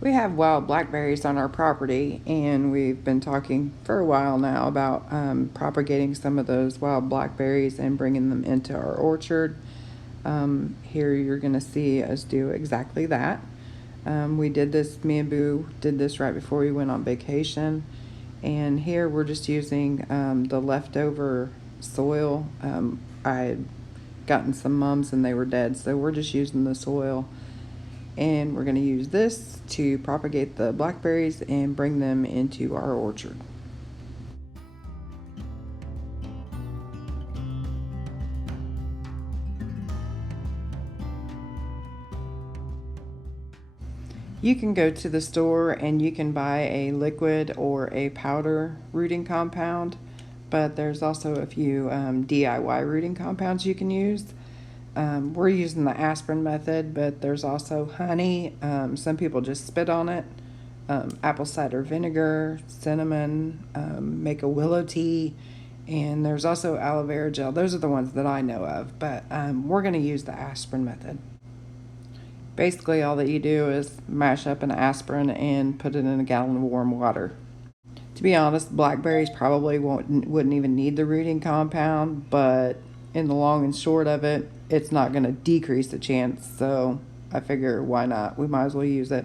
We have wild blackberries on our property, and we've been talking for a while now about propagating some of those wild blackberries and bringing them into our orchard. Here you're going to see us do exactly that. We did this, me and Boo did this right before we went on vacation, and here we're just using the leftover soil. I had gotten some mums and they were dead, so we're just using the soil. And we're going to use this to propagate the blackberries and bring them into our orchard. You can go to the store and you can buy a liquid or a powder rooting compound, but there's also a few DIY rooting compounds you can use. We're using the aspirin method, but there's also honey. Some people just spit on it. Apple cider vinegar, cinnamon, make a willow tea, and there's also aloe vera gel. Those are the ones that I know of, but we're going to use the aspirin method. Basically, all that you do is mash up an aspirin and put it in a gallon of warm water. To be honest, blackberries probably wouldn't even need the rooting compound, but in the long and short of it, it's not going to decrease the chance, so I figure why not? We might as well use it.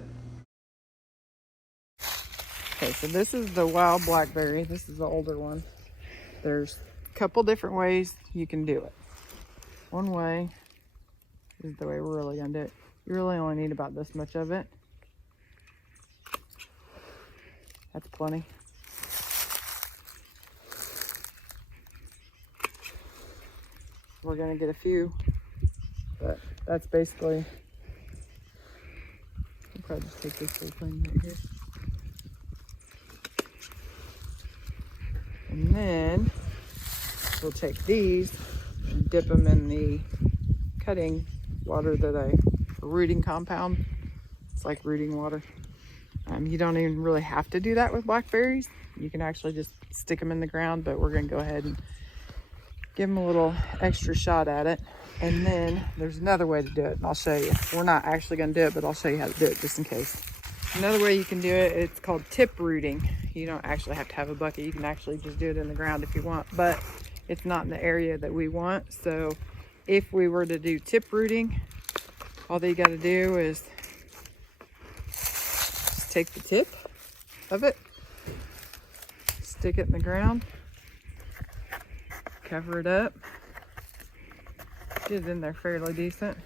Okay, so this is the wild blackberry. This is the older one. There's a couple different ways you can do it. One way is the way we're really going to do it. You really only need about this much of it. That's plenty. We're going to get a few, but that's basically, I'll probably just take this whole thing right here. And then we'll take these and dip them in the cutting water that a rooting compound. It's like rooting water. You don't even really have to do that with blackberries. You can actually just stick them in the ground, but we're going to go ahead and give them a little extra shot at it. And then there's another way to do it, and I'll show you. We're not actually going to do it, but I'll show you how to do it just in case. Another way you can do it, it's called tip rooting. You don't actually have to have a bucket. You can actually just do it in the ground if you want, but it's not in the area that we want. So if we were to do tip rooting, all that you got to do is just take the tip of it, stick it in the ground, cover it up, get it in there fairly decent.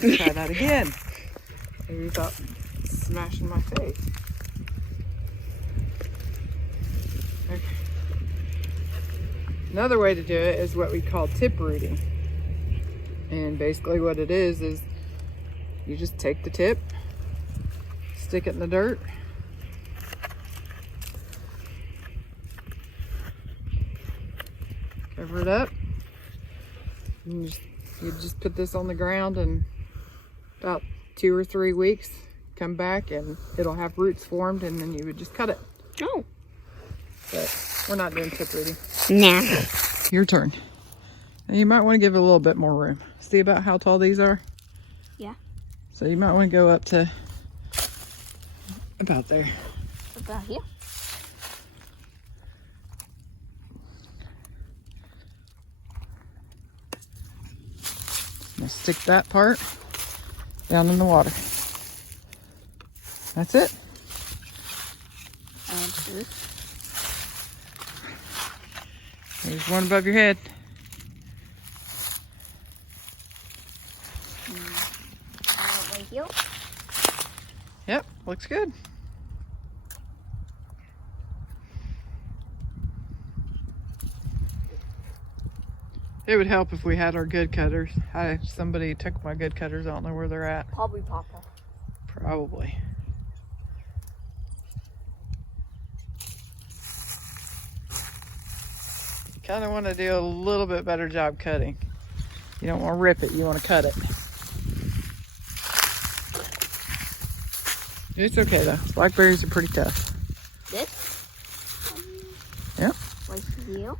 Try that again. Maybe without smashing my face. Okay. Another way to do it is what we call tip rooting. And basically what it is you just take the tip, stick it in the dirt, cover it up, and you just put this on the ground, and about 2 or 3 weeks, come back and it'll have roots formed, and then you would just cut it. Oh. But we're not doing tip rooting. Nah. Your turn. And you might want to give it a little bit more room. See about how tall these are? Yeah. So you might want to go up to about there. About here? Now stick that part down in the water. That's it. There's one above your head. Right here? Yep, looks good. It would help if we had our good cutters. Somebody took my good cutters. I don't know where they're at. Probably Papa. Probably. Kind of want to do a little bit better job cutting. You don't want to rip it, you want to cut it. It's okay though. Blackberries are pretty tough. this. Yep. Right here.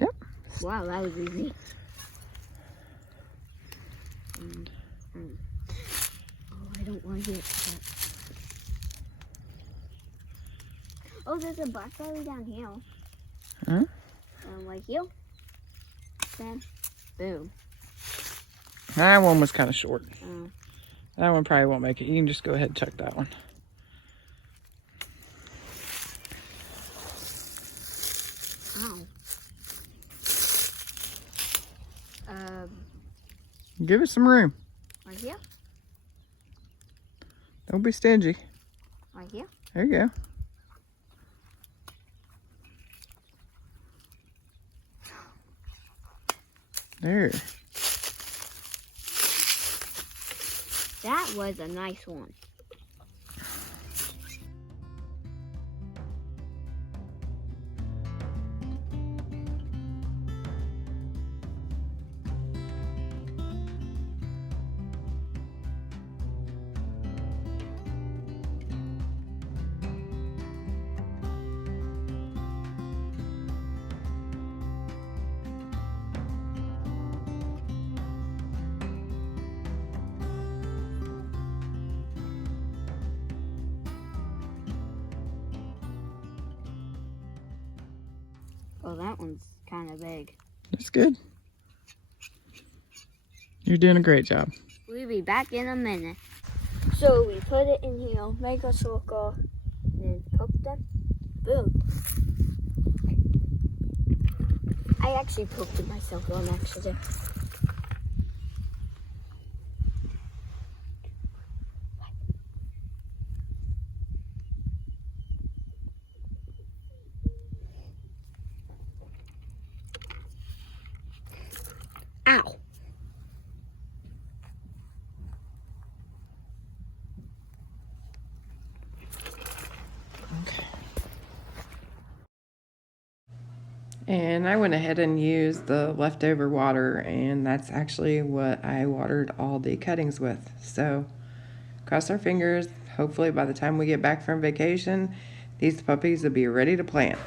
Yep. Wow, that was easy. Oh, I don't like it. Oh, there's a blackberry down here. Huh? Right here. Then, boom. That one was kind of short. Oh. That one probably won't make it. You can just go ahead and chuck that one. Ow. Give it some room. Right here. Don't be stingy. Right here. There you go. There. That was a nice one. Oh, that one's kind of big. That's good. You're doing a great job. We'll be back in a minute. So we put it in here, make a circle, and then poke them. Boom. I actually poked it myself on accident. Ow. Okay. And I went ahead and used the leftover water, and that's actually what I watered all the cuttings with. So cross our fingers. Hopefully by the time we get back from vacation, these puppies will be ready to plant.